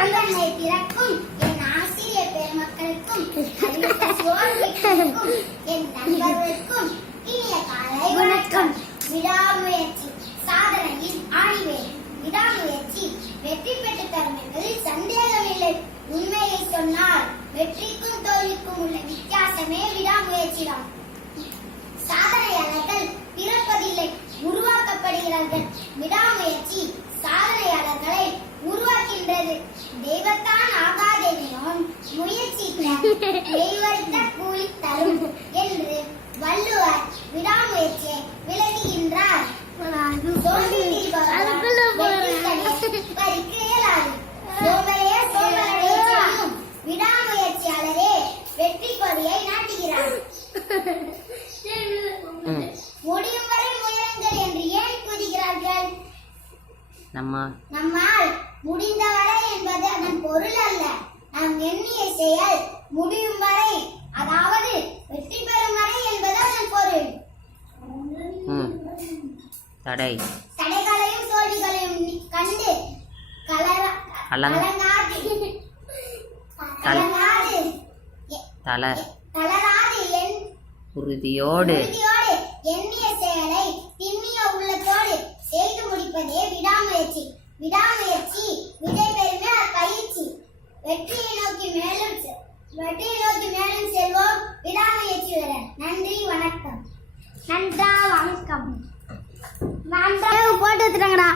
தன்னை பிறக்கும் என் ஆசிரியர் பெருமக்களுக்கும் என் நண்பர்களுக்கும் இனிய காலை வணக்கம். விடாமுயற்சி சாதனையின் ஆணிவேர். விடாமுயற்சி வெற்றி பெற்று தரும் என்பதில் சந்தேகமில்லை. உண்மையை சொன்னால் வெற்றிக்கும் தோல்விக்கும் உள்ள வித்தியாசமே விடாமுயற்சிதான். சாதனையாளர்கள் பிறப்பதில்லை, உருவாக்கப்படுகிறார்கள். விடாமுயற்சி சாதனையாளர்களை உருவாக்கின்றது. தெய்வத்தான் ஆகாதெனினும் முயற்சி தெய்வத்த கூலி தரும் என்று வள்ளுவர் விடாமுயற்சியை விளக்குகின்றார். விடாமுயற்சியாளரே வெற்றி கொடியை நாட்டுகிறார். முடியும் வரை முயலுங்கள் என்று ஏன் கூறுகிறார்கள்? நம்மால் முடிந்தவரை என்பது அதன் பொருள் அல்ல. நாம் எண்ணிய செயல் முடியும் வரை, அதாவது வெற்றி பெறும் வரை என்பது அதன் பொருள். தடைகளையும் தோல்விகளையும் கண்டு தளராது உறுதியோடு எண்ணிய செயலை திண்ணிய உள்ளத்தோடு செய்து முடிப்பதே விடாமுயற்சி. விடாமுயற்சி விடை பெறுமே பயிற்சி. வெற்றியை நோக்கி மேலும் செல்வோம் விடாமுயற்சியுடன். நன்றி, வணக்கம். நன்றா, வணக்கம். போட்டு எடுத்துட்டாங்கடா.